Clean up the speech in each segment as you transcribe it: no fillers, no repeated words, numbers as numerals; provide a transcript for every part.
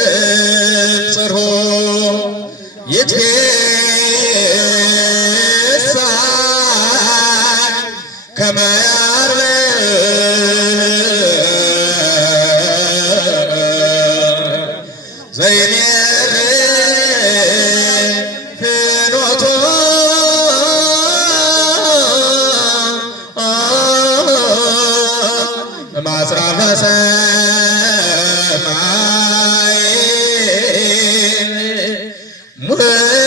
ዘይወፅሮ ይትፌሳይ ከመ ያርብ ዘይኔር ፍኖቶ ማጽራፈ ሰማይ ሙሳው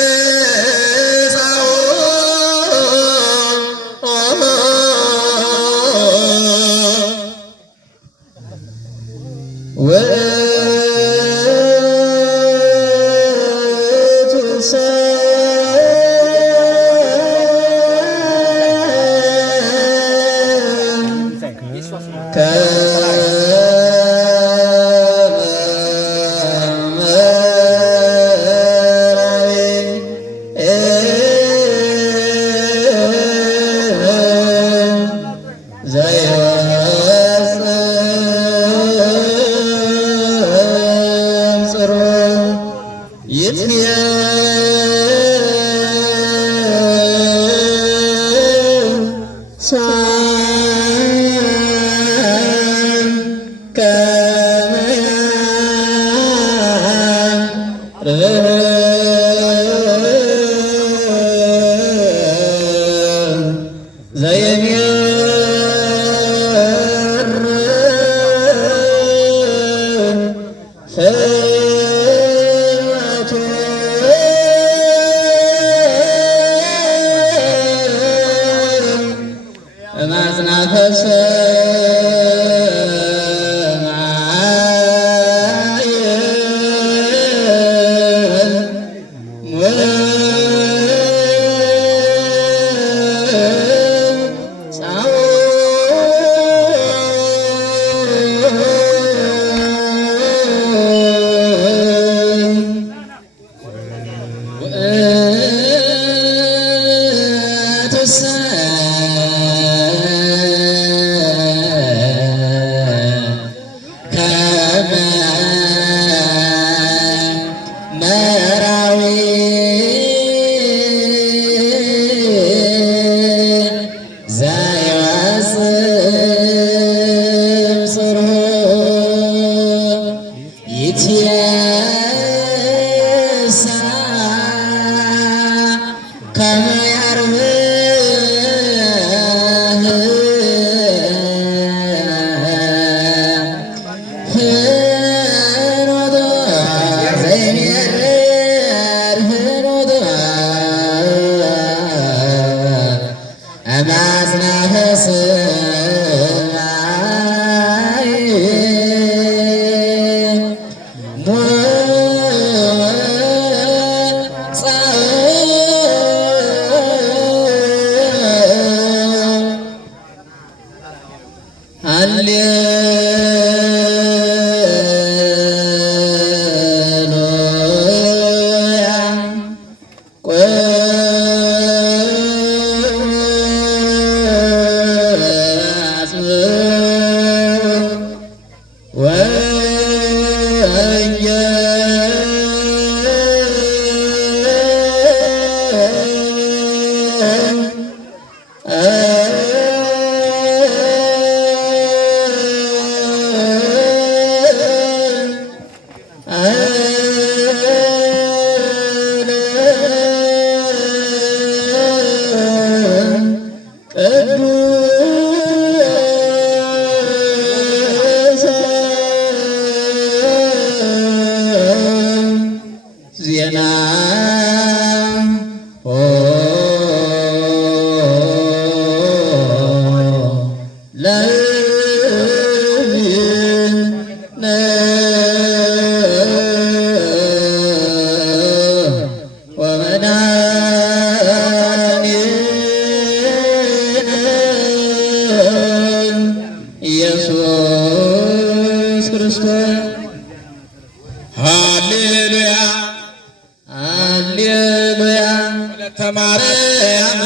ማርያም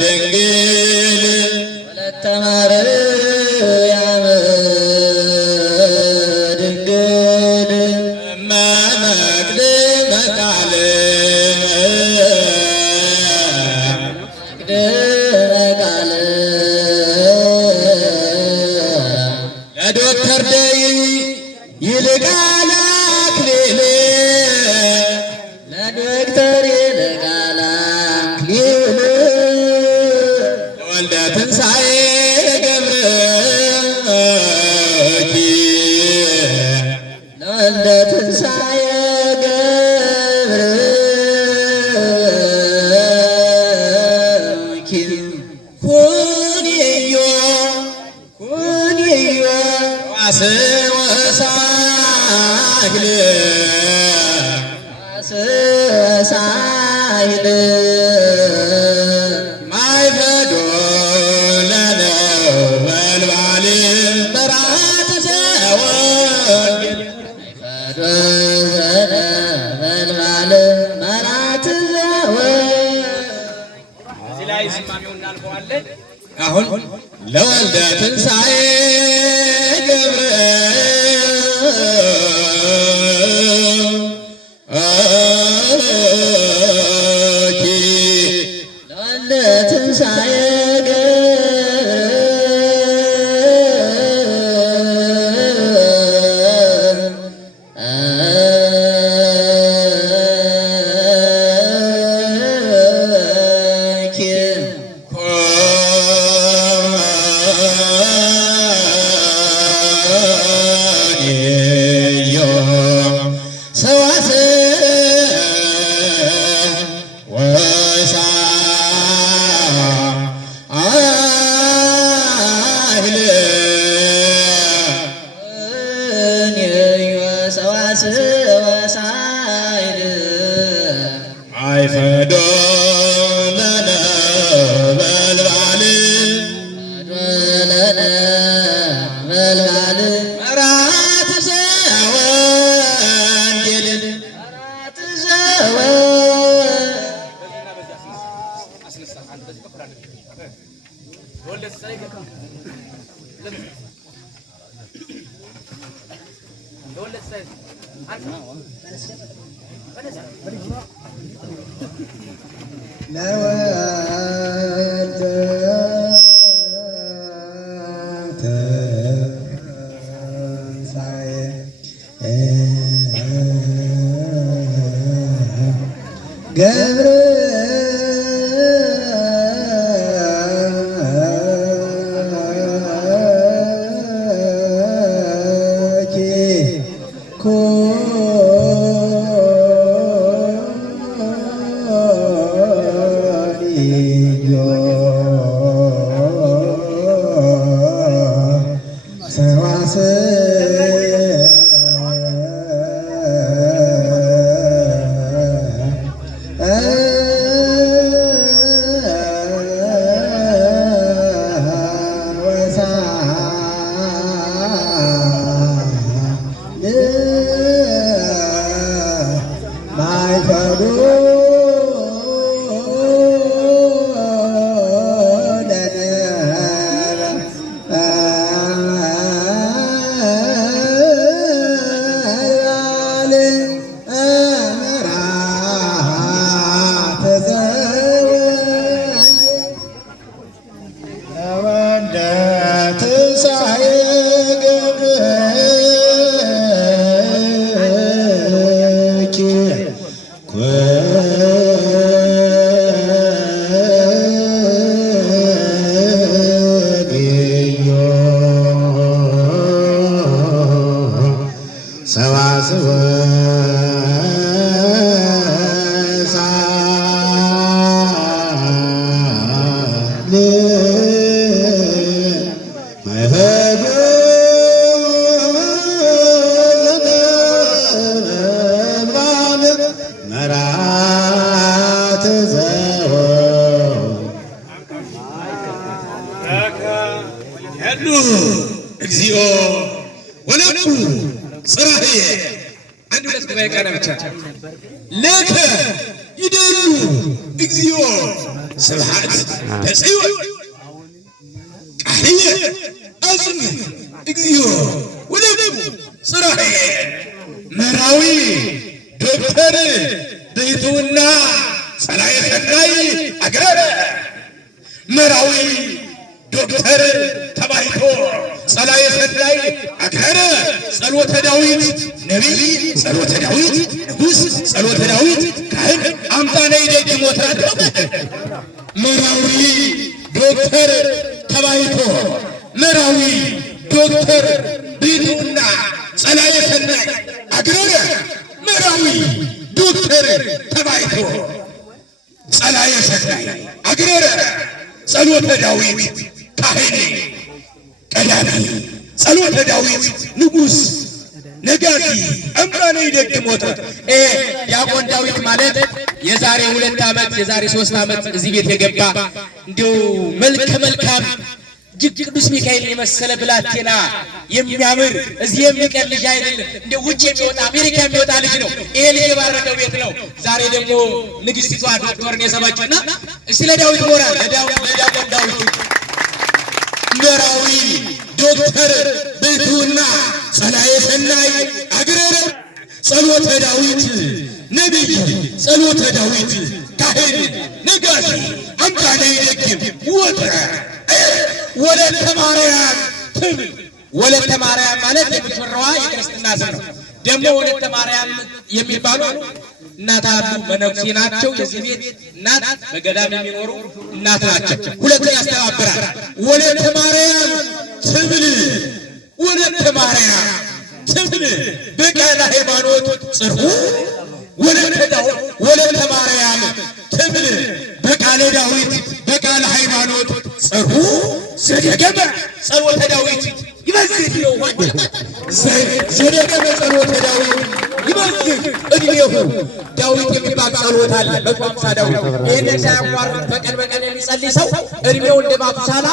ድንግል ወለተ ማርያም ለዶክተር ደይ ይልቃል አክሊል ለዶክተር ይልቃል አክሊል ለወልደ ትንሣኤ ገብረኪ ለወልደ ትንሣኤ ገብረኪ ኩንዮ ወሳሂል ወሳሂል ማይፈዶ ለነበልባል በራት ዘወንጌል ማይፈዶ ለነበልባል በራት ዘወንጌል እዚህ ላይ ዝማሜውን እናልፈዋለን። አሁን ለወልደ ትንሣኤ ገብረኪ ለወልደ ትንሣኤ አይፈዶ ለነበልባል መራት ዘወንጌል ለወልደ ትንሣኤ ገብረኪ ሰዋስወ እግዚኦ ወለኩ ጽራህየ አንድ ሁለት ጉባኤ ቃና ብቻ ለከ ይደሉ እግዚኦ ስብሐት ተጽዮን ቃልየ አጽም እግዚኦ ወለኩ ጽራህየ መራዊ ዶክተር በይቱና ጸላየ ሰናይ አገረ መራዊ ዶክተር ተባይቶ ጸላኤ ሰናይ አክረረ ጸሎተ ዳዊት ነቢይ ጸሎተ ዳዊት ንጉሥ ጸሎተ ዳዊት ካህን አምጣነ ይደግሞታ መራዊ ዶክተር ተባይቶ መራዊ ዶክተር ቢቱና ጸላኤ ሰናይ አክረረ መራዊ ዶክተር ተባይቶ ጸላኤ ሰናይ አክረረ ጸሎተ ዳዊት ካህን ቀዳሚ ጸሎተ ዳዊት ንጉሥ ነጋሲ አምጣነ ይደግሞታ። ዲያቆን ዳዊት ማለት የዛሬ 2 ዓመት የዛሬ 3 ዓመት እዚህ ቤት የገባ እንዲሁ መልከ መልካም እጅግ ቅዱስ ሚካኤል የመሰለ ብላቴና የሚያምር እዚህ የሚቀር ልጅ አይደለም። እንደ ውጭ የሚወጣ አሜሪካ የሚወጣ ልጅ ነው። ይሄ ልጅ የባረከው ቤት ነው። ዛሬ ደግሞ ንግሥቲቷ ዶክተርን የሰበችና ስለ ዳዊት ሞራል ለዲያቆን ዳዊት መራዊ ዶክተር ቤቱና ጸላኤ ሰናይ አግረረ ጸሎተ ዳዊት ነቢይ ጸሎተ ዳዊት ካህን ነጋሲ አምጣነ ይደግም ወጥረ ወለተ ማርያም ትብል። ወለተ ማርያም ማለት የምትወራዋ የክርስትና ስም ነው። ደግሞ ወለተ ማርያም የሚባሉ እናት አሉ መነኩሴ ናቸው። የዚህ ቤት እናት በገዳም የሚኖሩ እናት ናቸው። ሁለቱን ያስተባብራል። ወለተ ማርያም ትብል ወለተ ማርያም ትብል በቃለ ሃይማኖት ጽርሑ ወለተ ማርያም ትብል በቃለ ዳዊት በቃለ ሃይማኖት ጽርሑ ዘደገመ ጸሎተ ዳዊት ይበዝህ ነው ዘደገመ ጸሎተ ዳዊት ይበዝህ እድሜሁ። ዳዊት የሚባል ጸሎት አለ በቋንቋ ዳዊት። ይህንን ሳያቋርጥ በቀን የሚጸልይ ሰው እድሜው እንደ ማቱሳላ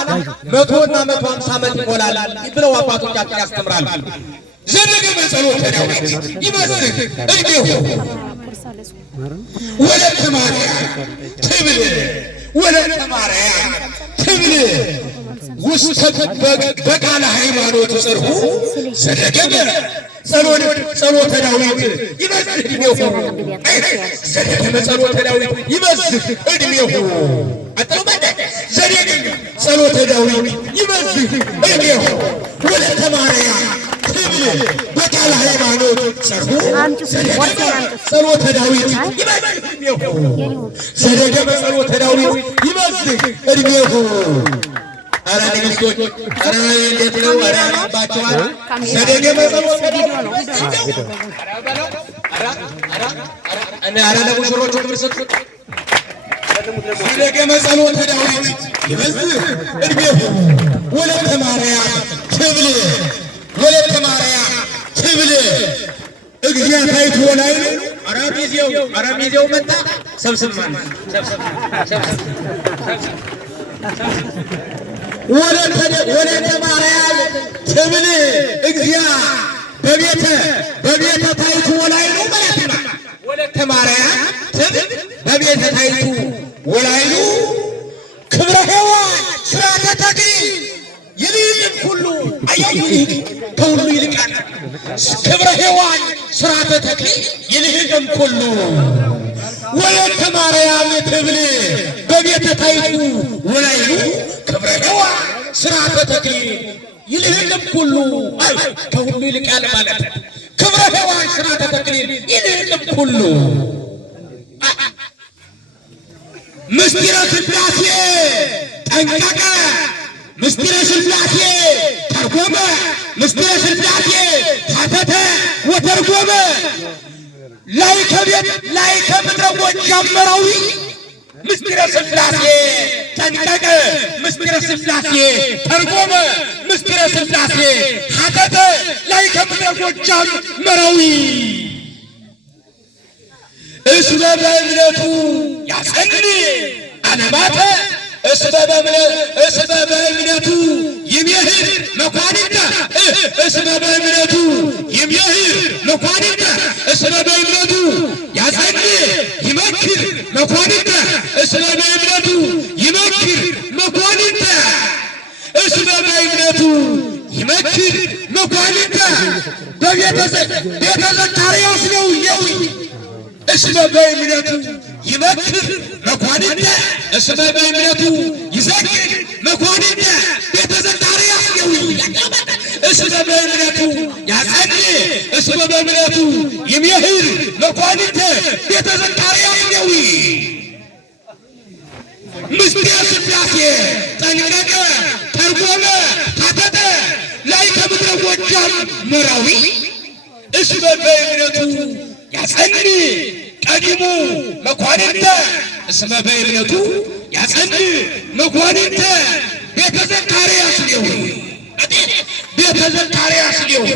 100 እና 150 ዓመት ይሞላል ብለው አባቶቻችን ያስተምራሉ። ዘደገመ ጸሎተ ዳዊት ይበዝህ እድሜሁ ወለተ ማርያም ትብል ወለተ ማርያም ትብል ውስተ በቃለ ሃይማኖት ጽርሑ ዘደገመ ጸሎተ ዳዊት ይበዝህ እድሜሁ ዘደገመ ጸሎተ ዳዊት ይበዝህ እድሜሁ ዘደገመ ጸሎተ ዳዊት ይበዝህ እድሜሁ ወለተ ማርያም ትብል በቃለ ሃይማኖት ጽርሑ ጸሎተ ዳዊት ይበዝህ እድሜሁ ዘደገመ ጸሎተ ዳዊት ይበዝህ እድሜሁ። ኧረ ንግሥቶች ኧረ እንዴት ነው? ኧረ ያነባቸዋል። ዘደገመ ጸሎተ ዳዊት ኧረ ለሙሽሮቹ ክብር ስጡ። ዘደገመ ጸሎተ ዳዊት ይበዝህ እድሜሁ ወለተ ማርያም ትብል ወለተ ማርያም ትብል እግዚአብሔር ወላይ ኧረ ሚዜው መጣ። ሰብስብ ወለተ ማርያም ትብል እግዚአ በቤተ ታይቱ ወላይሉ ማለት ነው። ወለተ ማርያም ትብል በቤተ ታይቱ ወላይሉ ክብረ ሔዋን ሥርዓተ ተክሊል ይልቅ ሁሉ አያዩ ከሁሉ ይልቃል። ክብረ ሔዋን ሥርዓተ ተክሊል ይልቅም ሁሉ ወለተ ማርያም ትብል በቤተ ታይቱ ወላይሉ ክብረ ሔዋን ሥርዓተ ተክሊል ይልቅም ሁሉ ከሁሉ ይልቃል ማለት ክብረ ሔዋን ሥርዓተ ተክሊል ይልቅም ሁሉ ምስጢረ ሥላሴ ጠንቀቀ ምስጢረ ሥላሴ ተርጎመ ምስጢረ ሥላሴ ሐተተ ወተርጎመ ላይከ ምድረ ጎጃም መራዊ ምስጢረ ሥላሴ ጠንቀቀ ምስጢረ ሥላሴ ተርጎመ ምስጢረ ሥላሴ ሐተተ ላይከ ምድረ ጎጃም መራዊ እስመ በእምነቱ ያጸንዕ ዓለማተ እስመ በእምነቱ ይሜህር መኳንንተ እስመ በእምነቱ ይሜህር መኳንንተ እስመ በእምነቱ ያጸንዕ ይመክር መኳንንተ እስመ በእምነቱ ይመክር መኳንንተ እስመ በእምነቱ ይመክር መኳንንተ በቤተ ዘካርያስ ነው የውይ እስመ በእምነቱ ይመክር መኳንንተ እስመ በእምነቱ ይዘክር መኳንንተ ቤተ ዘካርያስ ነው እስመ በእምነቱ ያጸንዕ እስመ በእምነቱ ይሜህር መኳንንተ ቤተ ዘካርያስ ደዊ ምስጢረ ሥላሴ ጠንቀቀ ተርጎመ ታተተ ላይ ከምድረ ጎጃም መራዊ እስመ በእምነቱ ያጸንዕ ቀዲሙ መኳንንተ እስመ በእምነቱ ያጸንዕ መኳንንተ ቤተ ዘካርያስ ደዊ ቤተ ዘካርያስ ደዊ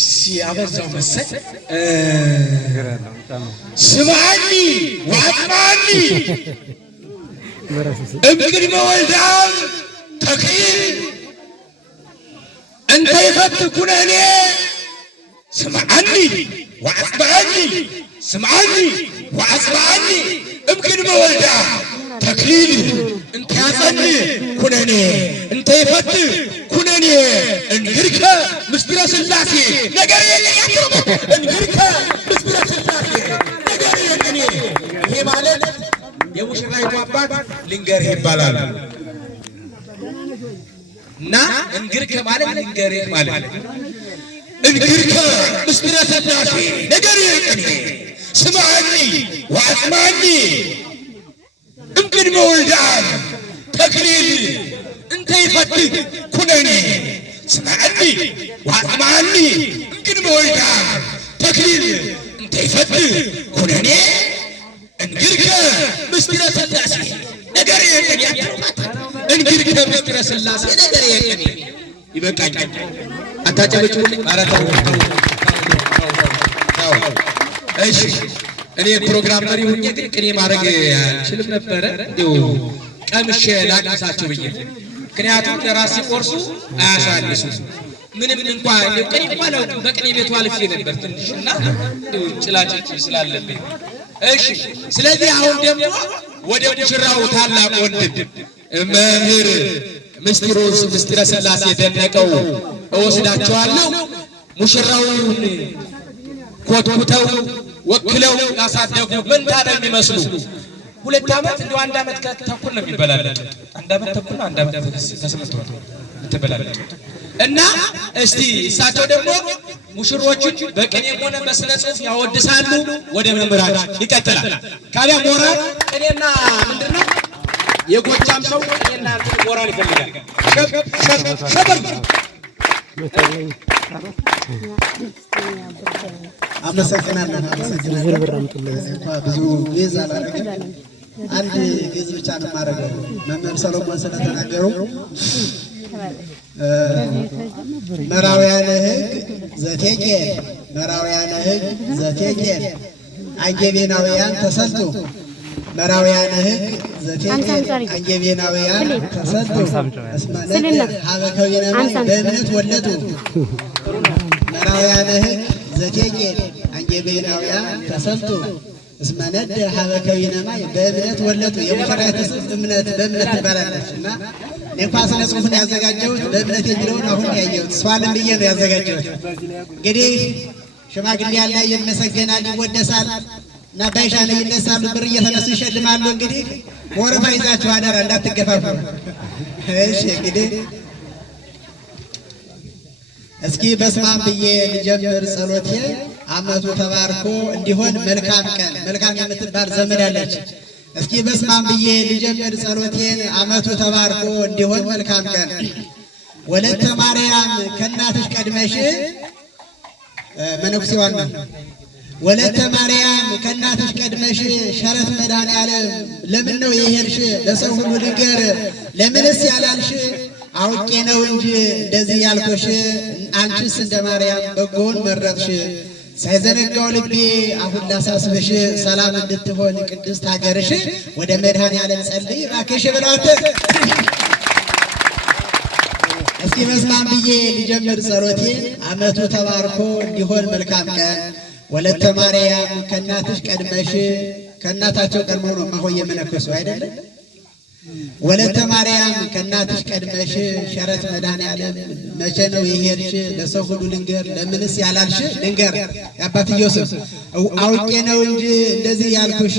ሲያበዛው መሰል ስምዐኒ ወአጽምዐኒ እምቅድመ ወልደ አብ ተክሊል እንተ ይፈትሕ ኩነኔ ስምዐኒ ወአጽምዐኒ ስምዐኒ ወአጽምዐኒ እምቅድመ ወልደ አብ ተክሊል እንተ ያጸንዕ ኩነኔ እንተ ይፈትሕ ኩነኔ እንግርከ ምስጢረ ሥላሴ ነገር የለያትም እንግርከ ምስጢረ ሥላሴ ነገር የለኔ። ይሄ ማለት የሙሽራይቱ አባት ልንገርህ ይባላል እና እንግርከ ማለት ልንገርህ ማለት እንግርከ ምስጢረ ሥላሴ ነገር የለኔ ስምዐኒ ወአጽምዐኒ እምቅድመ ወልደ አብ ተክሊል እንተ ይፈትሕ ኩነኔ ስምዐኒ ወአጽምዐኒ እምቅድመ ወልደ አብ ተክሊል እንተ ይፈትሕ ኩነኔ እንግርከ ምስጢረ ሥላሴ ነገር የቀኔ እንግርከ ምስጢረ ሥላሴ ነገር የቀኔ። ይበቃኛል። አታጨበጭቡልኝ። ኧረ ተው። እሺ እኔ ፕሮግራም መሪ ሆኜ ግን ቅኔ ማድረግ አልችልም ነበረ። እንዲሁ ቀምሼ ላቅምሳቸው ብዬ ምክንያቱም ለራስ ሲቆርሱ አያሳንሱ ምንም እንኳን ቅኔ እንኳን በቅኔ ቤቱ አልፌ ነበር ትንሽ እና ጭላጭጭ ስላለብኝ። እሺ ስለዚህ አሁን ደግሞ ወደ ሙሽራው ታላቅ ወንድም መምህር ምስጢረ ሥላሴ ደነቀው እወስዳቸዋለሁ። ሙሽራውን ኮትኩተው ወክለው ያሳደጉ መንታ ነው የሚመስሉ 2 ዓመት እንደው 1 ዓመት ተኩል ነው የሚበላለጡ። 1 ዓመት ተኩል 1 ዓመት ከ8 ወር የተበላለጡ እና እስቲ እሳቸው ደግሞ ሙሽሮቹን በቅኔም ሆነ በስነ ጽሑፍ ያወድሳሉ። ወደ መምህራችን ይቀጥላል። ካዲያ ሞራል ቅኔና ምንድነው የጎጃም ሰው ቅኔና ሞራል ይፈልጋል። ሸበር አመሰግናለሁ። ብዙ ጊዜ አላደረግም። አንድ ጊዜ ብቻ ነው የማደርገው። መምህር ሰሎሞን ስለተናገሩ መራውያነ ሕግ ዘቴቄን መራውያነ ሕግ ዘቴቄን አየቤናውያን ተሰልጡ መራውያነ ሕግ ዘቴቄን አየቤናውያን ተሰልጡ እስመነደ ሀበ ከዊነማ በእምነት ወለዱ መራውያነ ሕግ ዘቴቄን አየቤናውያን ተሰልጡ እስመነደ ሀበ ከዊነማ በእምነት ወለዱ። የሙሽራይቱ እምነት በእምነት ትባላለች እና እንኳን ስነ ጽሑፍን ያዘጋጀሁት በእምነት የሚለውን አሁን ያየሁት እሷንም ብዬ ነው ያዘጋጀሁት። እንግዲህ ሽማግሌ ያለ ይመሰገናል፣ ይወደሳል እና ባይሻለ ይነሳሉ፣ ብር እየተነሱ ይሸልማሉ። እንግዲህ ወረፋ ይዛችሁ አደራ እንዳትገፋፉ። እሺ እንግዲህ እስኪ በስመ አብ ብዬ ልጀምር ጸሎቴ። ዓመቱ ተባርኮ እንዲሆን መልካም ቀን መልካም የምትባል ዘመድ አለች። እስኪ በስመ አብ ብዬ ልጀምር ጸሎቴን። ዓመቱ ተባርኮ እንዲሆን መልካም ቀን ወለተ ማርያም ከእናትሽ ቀድመሽ መነኩሴዋን ነው። ወለተ ማርያም ከእናትሽ ቀድመሽ ሸረት መድኃኔዓለም ለምን ነው የሄድሽ? ለሰው ሁሉ ልንገር ለምንስ ያላልሽ? አውቄ ነው እንጂ እንደዚህ ያልኩሽ። አንቺስ እንደ ማርያም በጎውን መረጥሽ። ሳይዘነጋው ልቤ አሁን ላሳስብሽ። ሰላም እንድትሆን ቅድስት ሀገርሽ ወደ መድኃኔዓለም ጸልይ እባክሽ ብሏት። እስኪ በስመ አብ ብዬ ልጀምር ጸሎቴ። ዓመቱ ተባርኮ እንዲሆን መልካም ቀን ወለተ ማርያም ከእናትሽ ቀድመሽ። ከእናታቸው ቀድመው ነው እማሆይ የመነኮሱ አይደለም። ወለተ ማርያም ከእናትሽ ቀድመሽ ሸረት መድኃኔዓለም መቼ ነው የሄድሽ? ለሰው ሁሉ ልንገር ለምንስ ያላልሽ ልንገር የአባትየው ስም አውቄ ነው እንጂ እንደዚህ ያልኩሽ።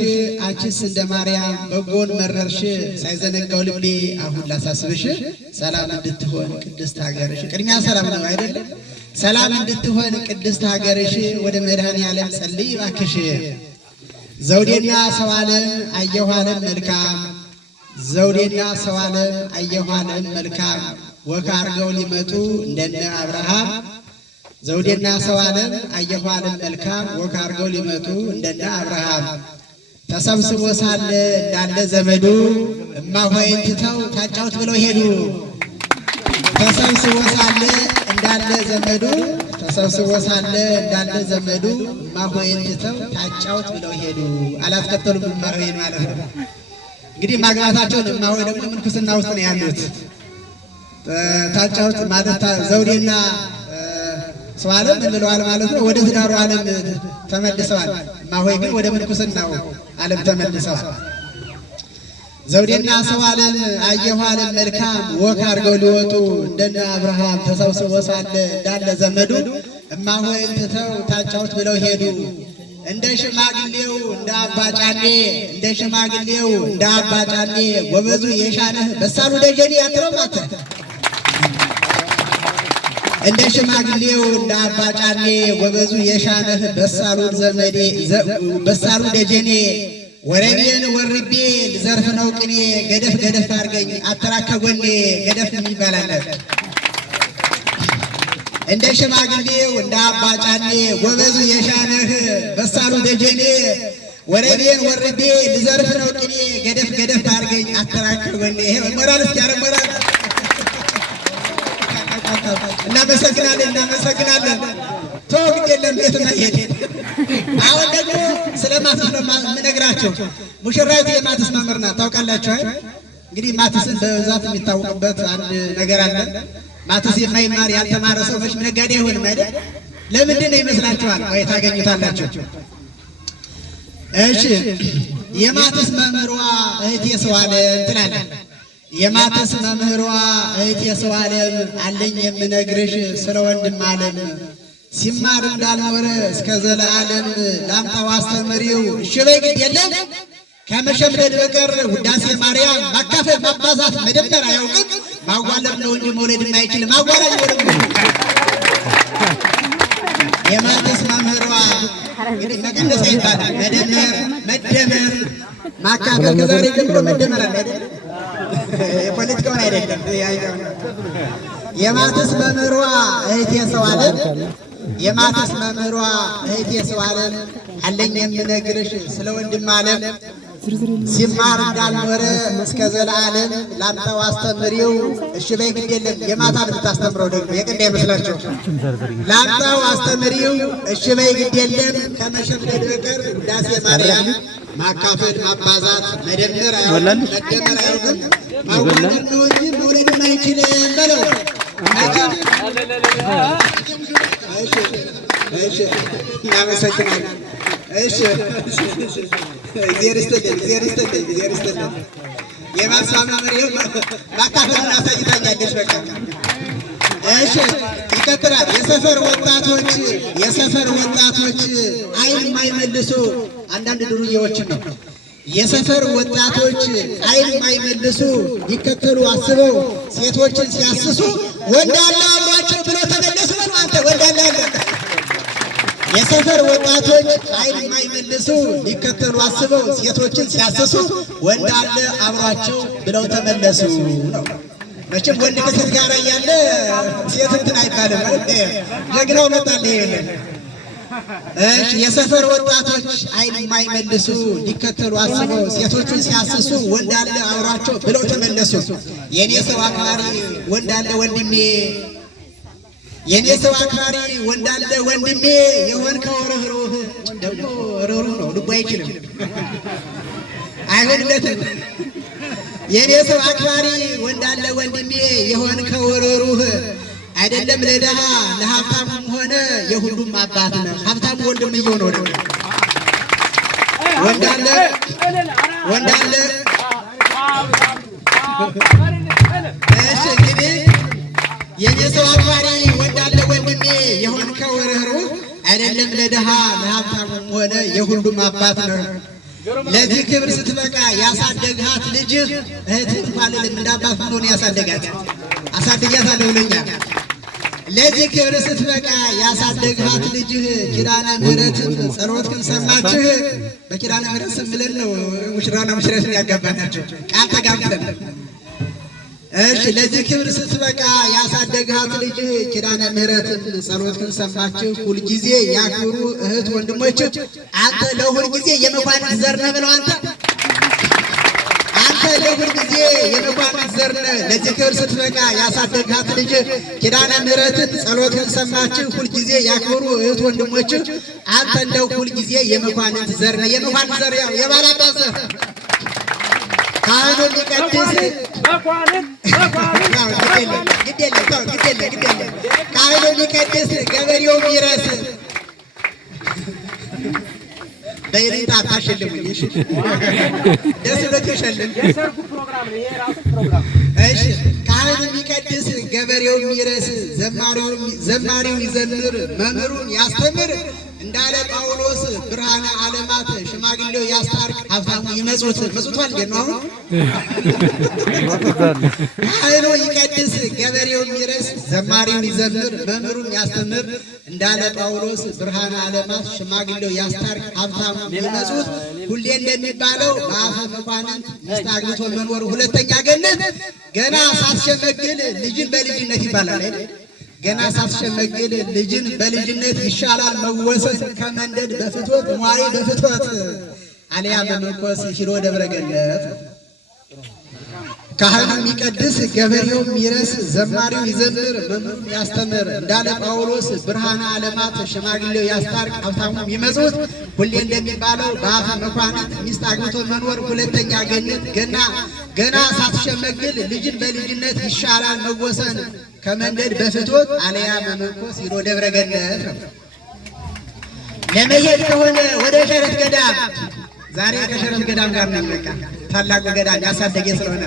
አንቺስ እንደ ማርያም በጎን መረርሽ ሳይዘነጋው ልቤ አሁን ላሳስብሽ። ሰላም እንድትሆን ቅድስት ሀገርሽ ቅድሚያ ሰላም ነው አይደለም? ሰላም እንድትሆን ቅድስት ሀገርሽ ወደ መድኃኔዓለም ጸልይ እባክሽ። ዘውዴና ሰው ዓለም አየሁ ዓለም መልካም ዘውዴና ሰው ዓለም አየሁ ዓለም መልካም ወክ አድርገው ሊመጡ እንደነ አብርሃም። ዘውዴና ሰው ዓለም አየሁ ዓለም መልካም ወክ አድርገው ሊመጡ እንደነ አብርሃም። ተሰብስቦ ሳለ እንዳለ ዘመዱ እማሆይን ትተው ታጫውት ብለው ሄዱ። ተሰብስቦ ሳለ እንዳለ ዘመዱ ተሰብስቦ ሳለ እንዳለ ዘመዱ እማሆይን ትተው ታጫውት ብለው ሄዱ። አላስከተሉም እማሆይን ማለት ነው። እንግዲህ ማግባታቸውን እማሆይ ደግሞ ምንኩስና ውስጥ ነው ያሉት። ታጫውት ማለት ዘውዴና ሰው ዓለም እንለዋል ማለት ነው። ወደ ትዳሩ ዓለም ተመልሰዋል። እማሆይ ግን ወደ ምንኩስናው ዓለም ተመልሰዋል። ዘውዴና ሰው ዓለም አየሁ ዓለም መልካም ወክ አድርገው ሊወጡ እንደነ አብርሃም ተሰብስቦ ሳለ እንዳለ ዘመዱ እማሆይን ትተው ታጫውት ብለው ሄዱ። እንደ ሽማግሌው እንደ አባጫኔ እንደ ሽማግሌው እንደ አባጫኔ ጎበዙ የሻነህ በሳሉ ደጀኔ ያትረው ማተ እንደ ሽማግሌው እንደ አባጫኔ ጎበዙ የሻነህ በሳሉ ዘመዴ በሳሉ ደጀኔ ወረቤን ወርቤ ልዘርፍ ነው ቅኔ ገደፍ ገደፍ አድርገኝ አተራከ ጎኔ ገደፍ ይባላል። እንደ ሽማግሌው እንደ አባጫኔ ጎበዙ የሻነህ በሳሉ ደጀኔ ወረቤን ወርቤ ልዘርፍ ነው ቅኔ ገደፍ ገደፍ አድርገኝ አተራከ ጎኔ። ይሄ ሞራል እስኪ ያረ ሞራል። እናመሰግናለን እናመሰግናለን። ተወግድ የለም ቤት ማይሄድ። አሁን ደግሞ ስለማትስ ነው የምነግራቸው። ሙሽራይቱ የማትስ መምህር ናት ታውቃላችሁ አይደል? እንግዲህ ማትስን በብዛት የሚታወቅበት አንድ ነገር አለ። ማትስ የማይማር ያልተማረ ሰው መች ነጋዴ አይሆንም አይደል? ለምንድን ነው ይመስላችኋል? ወይ ታገኙታላችሁ። እሺ የማትስ መምህሯ እህቴ ሰዋለም ትላለች። የማትስ መምህሯ እህቴ ሰዋለም አለኝ የምነግርሽ ስለ ወንድም ዓለም ሲማር እንዳልኖረ እስከ ዘለዓለም ላምጣው አስተምሪው። እሺ በይ ግድ የለም ከመሸምደድ በቀር ውዳሴ ማርያም ማካፈል ማባዛት መደመር አያውቅም። ማዋለድ ነው እንጂ መውለድም አይችልም። ማዋለድ ነው። የማትስ መምህሯ እንግዲህ መቀነስ አይባልም። መደመር ማካፈል ከዛሬ ጀምሮ መደመር አለ አይደል? የፖለቲካውን አይደለም። የማትስ መምህሯ እህቴ ሰዋለም የማትስ መምህሯ እህቴ ሰዋለም አለኝ የምነግርሽ ስለ ወንድም ዓለም ሲማር እንዳልኖረ እስከ ዘለዓለም ላምጣው አስተምሪው። እሺ በይ ግድ የለም የማታን የምታስተምረው ደግሞ የቅንዳ ይመስላችሁ። ላምጣው አስተምሪው እሺ በይ ግድ የለም ከመሸምደድ በቀር ውዳሴ ማርያም ማካፈል ማባዛት መደመር አያውቅም። ማዋለድ ነው እንጂ መውለድም አይችልም በለው። እናመሰግናለን። እሺ እግዚአብሔር ይስጥልኝ እግዚአብሔር ይስጥልኝ እግዚአብሔር ይስጥልኝ። የማስማማሪው ማካፈልና አሳይታኛለች። በቃ እሺ ይቀጥላል። የሰፈር ወጣቶች አይን የማይመልሱ አንዳንድ ዱርዬዎችን ነው። የሰፈር ወጣቶች አይን የማይመልሱ ይከተሉ አስበው ሴቶችን ሲያስሱ ወንዳለ አብሯቸው ብሎ ተመለሱ። በሉ አንተ ወንዳለ አለ። የሰፈር ወጣቶች አይን የማይመልሱ ይከተሉ አስበው ሴቶችን ሲያስሱ ወንዳለ አብሯቸው ብለው ተመለሱ ነው። መቼም ወንድ ከሴት ጋር እያለ ሴት እንትን አይባልም። ጀግናው መጣለ ይሄ። እሺ የሰፈር ወጣቶች አይን የማይመልሱ ሊከተሉ አስበው ሴቶቹን ሲያስሱ ወንዳለ አብሯቸው ብለው ተመለሱ። የኔ ሰው አክባሪ ወንዳለ ወንድሜ የኔ ሰው አክባሪ ወንዳለ ወንድሜ የሆንከው ርህሩህ ደግሞ ርህሩህ ነው። ልቡ አይችልም አይሆንለትም። የኔ ሰው አክባሪ ወንዳለ ወንድሜ የሆንከው ርህሩህ አይደለም ለደሃ ለሀብታሙም ሆነ የሁሉም አባት ነው። ሀብታሙ ወንድምየው ነው ደግሞ ወንዳለ እሺ እንግዲህ የኔ ሰው አክባሪ ወዳለ ወንድሜ የሆንከው ርኅሩህ አይደለም ለድሃ ለሀብታሙም ሆነ የሁሉም አባት ነው። ለዚህ ክብር ስትበቃ ያሳደግሃት ልጅህ እህትህ እንኳን እንደ አባት ሆኖ ነው ያሳደጋት። አሳድጊያታለሁ ብሎኛል። ለዚህ ክብር ስትበቃ ያሳደግሃት ልጅህ ኪዳነ ምሕረትን ጸሎትህን ሰማችህ። በኪዳነ ምሕረት ስም ብለን ነው ሙሽራውና ሙሽራይቱን ያጋባናቸው ቃል ተጋብተን። እሺ ለዚህ ክብር ስትበቃ ያሳደግሃት ልጅህ ኪዳነ ምሕረትን ጸሎትህን ሰማችህ። ሁልጊዜ ያክብሩ እህት ወንድሞችህ። አንተ ለሁልጊዜ የመኳንንት ዘር ነህ ብለው አንተ ለሁልጊዜ የመኳንንት ዘር ነህ። ለዚህ ክብር ስትበቃ ያሳደግሃት ልጅህ ኪዳነ ምሕረትን ጸሎትህን ሰማችህ። ሁልጊዜ ያክብሩ እህት ወንድሞችህ። አንተ እንደው ሁልጊዜ የመኳንንት ዘር ነህ። የመኳንንት ዘር ያው የባላባት ዘር ካህኑ ሊቀድስ ካህኑ ሊቀድስ ገበሬው ይረስ። በይሪታ ታሸልሙኝ። እሺ ደስ ብሎት ይሸልም። እሺ ካህኑ ሊቀድስ ገበሬው ይረስ። ዘማሪው ይዘምር መምህሩን ያስተምር። እንዳለ ጳውሎስ ብርሃነ ዓለማት ሽማግሌው ያስታርቅ ሀብታሙ ይመጹት። መጹቷል እንዴ ነው አሁን? ካህኑ ይቀድስ ገበሬው ይረስ። ዘማሪው ይዘምር መምህሩን ያስተምር። እንዳለ ጳውሎስ ብርሃነ ዓለማት ሽማግሌው ያስታርቅ ሀብታሙ ይመጹት። ሁሌ እንደሚባለው በአፈ መኳንንት ሚስት አግብቶ መኖር ሁለተኛ ገነት። ገና ሳትሸመግል ልጅን በልጅነት ይባላል አይደል? ገና ሳትሸመግል ልጅን በልጅነት ይሻላል መወሰን ከመንደድ በፍትወት ሟይ በፍትወት አልያ በመንኮስ ሂዶ ደብረ ገነት። ካህኑ የሚቀድስ ገበሬው የሚረስ። ዘማሪው ይዘምር መምህሩ ያስተምር። እንዳለ ጳውሎስ ብርሃነ ዓለማት ሽማግሌው ያስታርቅ ሀብታሙ ይመጹት። ሁሌ እንደሚባለው በአፈ መኳንንት ሚስት አግብቶ መኖር ሁለተኛ ገነት። ገና ሳትሸመግል ልጅን በልጅነት ይሻላል መወሰን ከመንደድ በፍትወት አልያ መመንኮስ ሂዶ ደብረ ገነት ነው። ለመሄድ ከሆነ ወደ ሸረት ገዳም ዛሬ ከሸረት ገዳም ጋር ነው በቃ ታላቁ ገዳም ያሳደገ ስለሆነ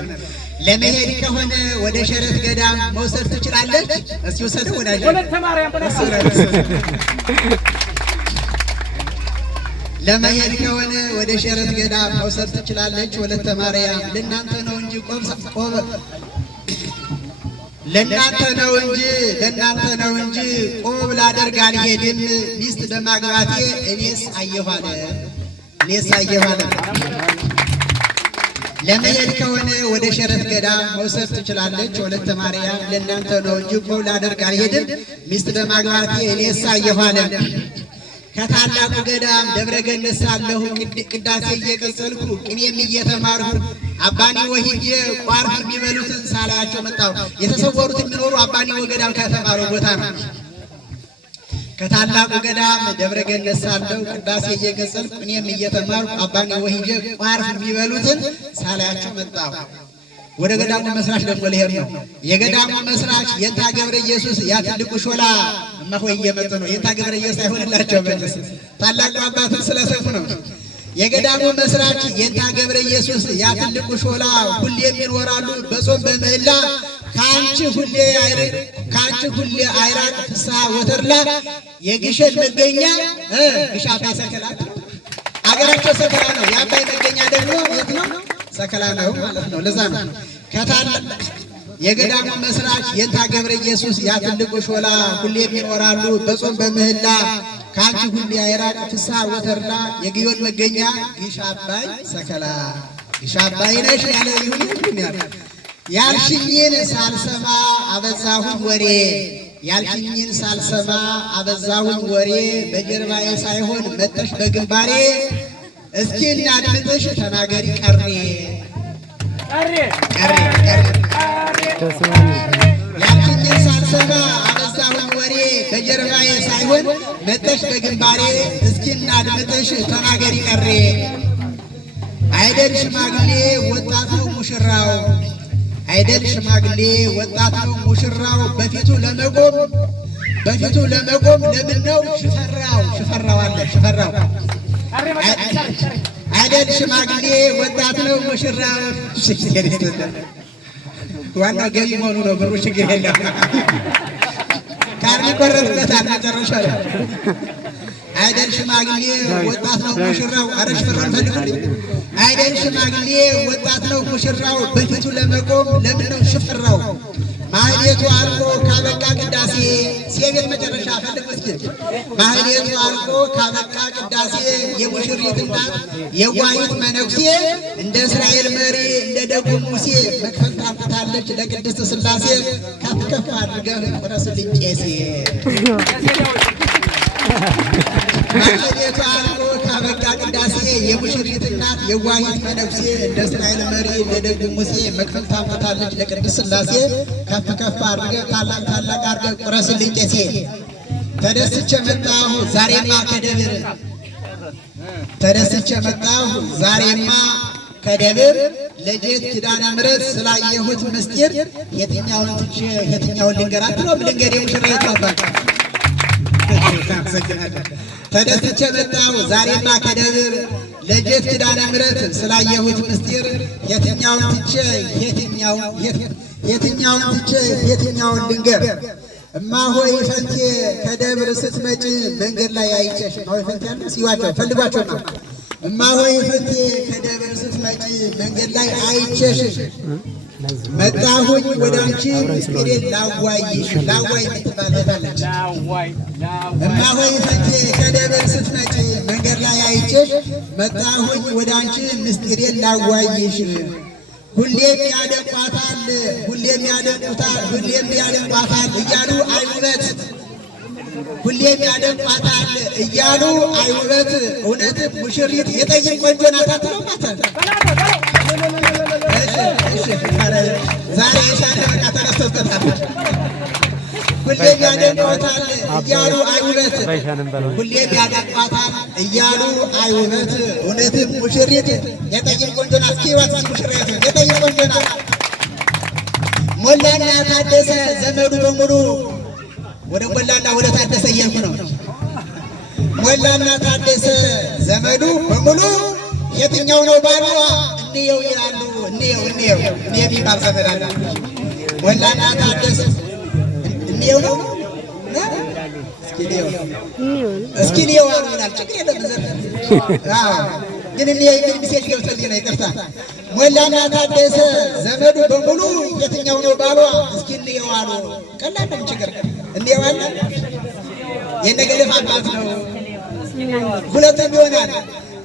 ለመሄድ ከሆነ ወደ ሸረት ገዳም መውሰድ ትችላለች። እስኪ ወሰደው ወዳጅ ለመሄድ ከሆነ ወደ ሸረት ገዳም መውሰድ ትችላለች። ወለተ ማርያም ለእናንተ ነው እንጂ ለእናንተ ነው እንጂ ቆብ ላደርግ አልሄድም። ሚስት በማግባቴ እኔስ አየኋለ። ለመሄድ ከሆነ ወደ ሸረት ገዳም መውሰድ ትችላለች። ወለተ ማርያም ለእናንተ ነው እንጂ ቆብ ላደርግ አልሄድም። ሚስት በማግባቴ እኔስ አየኋለ። ከታላቁ ገዳም ደብረ ገነት ሳለሁ ቅዳሴ እየቀጸልኩ ቅኔም እየተማርኩ አባኒ ወሂጄ ቋርፍ የሚበሉትን ሳላያቸው መጣሁ። የተሰወሩት የሚኖሩ አባኒ ወገዳም ከተባለው ቦታ ነው። ከታላቁ ገዳም ደብረ ገነት ሳለሁ ቅዳሴ እየቀጸልኩ ቅኔም እየተማርኩ አባኒ ወሂጄ ቋርፍ የሚበሉትን ሳላያቸው መጣሁ። ወደ ገዳሙ መስራች ደግሞ ልሄድ ነው። የገዳሙ መስራች የንታ ገብረ ኢየሱስ ያ ትልቁ ሾላ እማሆይ እየመጡ ነው። የንታ ገብረ ኢየሱስ አይሆንላቸው በእነሱ ታላቁ አባትን ስለሰፉ ነው። የገዳሙ መስራች የንታ ገብረ ኢየሱስ ያ ትልቁ ሾላ ሁሌም ይኖራሉ በጾም በምህላ። ከአንቺ ሁሌ አይራቅ ፍስሐ ወተድላ። የግሸን መገኛ ግሻታ ሰከላ አገራቸው ሰከላ ነው። የአባይ መገኛ ደግሞ የት ነው? ሰከላ ነው ማለት ነው። ለዛ ነው የገዳሙ መስራች የንታ ገብረ ኢየሱስ ያ ትልቁ ሾላ ሁሌም ይኖራሉ በጾም በምህላ። ከአንቺ ሁሌ አይራቅ ፍስሐ ወተድላ። የግዮን መገኛ ግሽ አባይ ሰከላ። ግሽ አባይ ነሽ ያለ ይሁን ያለ ያልሽኝን ሳልሰማ አበዛሁኝ ወሬ። ያልሽኝን ሳልሰማ አበዛሁኝ ወሬ። በጀርባዬ ሳይሆን መጠሽ በግንባሬ። እስኪ እናድምጥሽ ተናገሪ ቀሬ። ያልሽኝን ሳልሰማ አበዛሁኝ ወሬ። በጀርባዬ ሳይሆን መጠሽ በግንባሬ። እስኪ እናድምጥሽ ተናገሪ ቀሬ። አይደል ሽማግሌ ወጣት ነው ሙሽራው። አይደል ሽማግሌ ወጣት ነው ሙሽራው። በፊቱ ለመቆም ለምን ነው ሽፈራው አለ ሽፈራው። አይደል ሽማግሌ ወጣት ነው ሙሽራው። ዋናው ገቢ መሆኑ ነው። ብሩ ችግር የለም። ካርኒ ቆረጥበታል መጨረሻ ላይ አይደል ሽማግሌ ወጣት ነው ሙሽራው። ኧረ ሽፈራን ፈልጉልኝ። አይደል ሽማግሌ ወጣት ነው ሙሽራው በፊቱ ለመቆም ለምነው ሽፈራው ማህሌቱ አልቆ ካበቃ ቅዳሴ ሲቤት መጨረሻ ፈልግ እስኪ ማህሌቱ አልቆ ካበቃ ቅዳሴ የሙሽሪት እናት የዋሂት መነኩሴ እንደ እስራኤል መሪ እንደ ደጉ ሙሴ መክፈል ታምጣለች ለቅድስት ሥላሴ ከፍ ከፍ አድርገህ ቁረስልኝ ቄሴ። ማህሌቱ አልቆ ካበቃ ቅዳሴ የሙሽሪት እናት የዋሂት መነኩሴ እንደ እስራኤል መሪ እንደ ደጉ ሙሴ መክፈል ታምጣለች ለቅድስት ሥላሴ ከፍ ከፍ አድርገህ ታላቅ ታላቅ አድርገህ ቁረስልኝ ቄሴ። ተደስቼ መጣሁ ዛሬማ ከደብር ተደስቼ መጣሁ ዛሬማ ከደብር ልጄት ኪዳነ ምሕረት ስላየሁት ምስጢር የትኛውን ትቼ የትኛውን ልንገር አትለውም? ልንገር የሙሽራይቱ አባት ተደስቼ መጣሁ ዛሬማ ከደብር ልጄት ኪዳነ ምሕረት ስላየሁት ምስጢር የትኛውን ትቼ የትኛውን ትቼ የትኛውን ልንገር? እማሆይ ፈንቴ ከደብር ስትመጪ መንገድ ላይ አይቼሽ እማሆይ ፈንቴ ያለ ሲዋቸው ፈልጓቸው ነው። እማሆይ ፈንቴ ከደብር ስትመጪ መንገድ ላይ አይቼሽ መጣሁኝ ወደ አንቺ ምስጢሬን ላዋይሽ። ላዋይ የምትባል እህታለች። እማሆይ ፈንቴ ከደብር ስትመጪ መንገድ ላይ አይቼሽ መጣሁኝ ወደ አንቺ ምስጢሬን ላዋይሽ። ሁሌም ያደንቋታል ሁሌም ያደንቁታል ሁሌም ያደንቋታል እያሉ አይውበት ሁሌም ያደንቋታል እያሉ አይውበት እውነት ሙሽሪት የጠይቅ ቆንጆ ናት አትለውማታል። ዛሬ የሻለ በቃ ተነስቶበታል። ሁሌም ያደንቋታል እያሉ አይውበት ሁሌም ያደንቋታል እያሉ አይውበት እውነትም ሙሽሪት የጠይቅ ቆንጆ ናት። እስኪዋት ሙሽሪት የጠይቅ ቆንጆ ናት። ሞላና ታደሰ ዘመዱ በሙሉ ወደ ሞላና ወደ ታደሰ እየሄድኩ ነው። ሞላና ታደሰ ዘመዱ በሙሉ የትኛው ነው ባሏ እንየው ይላሉ። እንየው የሚባል ዘመድ አለ። ሞላና ታደሰ እንየው ነው እስኪ እንየው አሉ ይላል። ችግር የለም ግን እንየው የሚል ሚሴጅ ገብቶልኝ ነው ይቅርታ። ሞላና ታደሰ ዘመዱ በሙሉ የትኛው ነው ባሏ እስኪ እንየው አሉ። ቀላል ነው ችግር እንየው አለ። የነገደፍ አባት ነው ሁለቱም ይሆናል።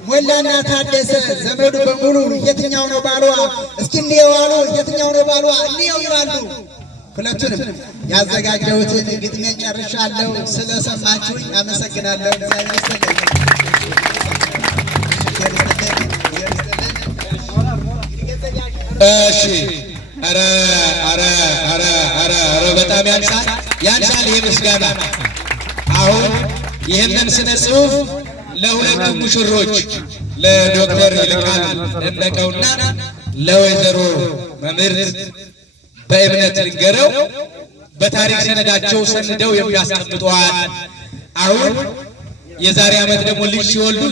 ሞላና ታደሰ ዘመዱ በሙሉ የትኛው ነው ባሏ እስኪ እንየው አሉ። የትኛው ነው ባሏ እንየው ይላሉ። ሁለቱንም ያዘጋጀሁትን ግጥሜን ጨርሻለሁ። ስለሰማችሁኝ አመሰግናለሁ። እግዚአብሔር ይስጥልኝ። እሺ ኧረ በጣም ያንሳል ይሄ ምስጋና። አሁን ይህንን ስነ ጽሑፍ ለሁለቱም ሙሽሮች ለዶክተር ይልቃል ደነቀውና ለወይዘሮ መምህርት በእምነት ልንገረው በታሪክ ሰነዳቸው ሰንደው የሚያስቀምጧል። አሁን የዛሬ ዓመት ደግሞ ልጅ ሲወልዱ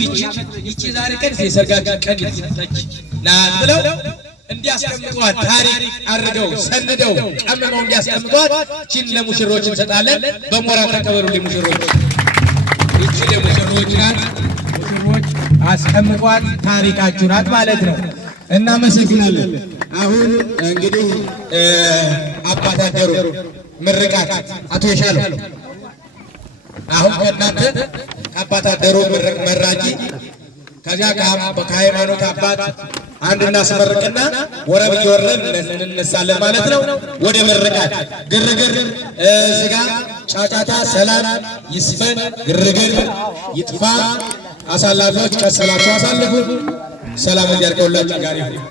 ይቺ ዛሬ ቀን የሰርጋችን ቀን የተሰጠች ናት ብለው እንዲያስቀምጧት ታሪክ አድርገው ሰንደው ቀምመው እንዲያስቀምጧት ይቺን ለሙሽሮች እንሰጣለን። በሞራል ተቀበሉልኝ ሙሽሮች። ይቺ ለሙሽሮች ናት። ሙሽሮች አስቀምጧት፣ ታሪካችሁ ናት ማለት ነው። እናመሰግናለን። አሁን እንግዲህ አባታደሩ ምርቃት አቶ የሻለው አሁን ከእናንተ ከአባታደሩ መራቂ ከዚያ ከሃይማኖት አባት አንድ እናስመርቅና ወረብ እየወረድን እንነሳለን ማለት ነው። ወደ ምርቃት ግርግር ስጋ ጫጫታ ሰላም ይስፈን፣ ግርግር ይጥፋ። አሳላፊዎች ቀሰላችሁ አሳልፉ። ሰላም እንዲያርቀውላችሁ ጋር ይሁን።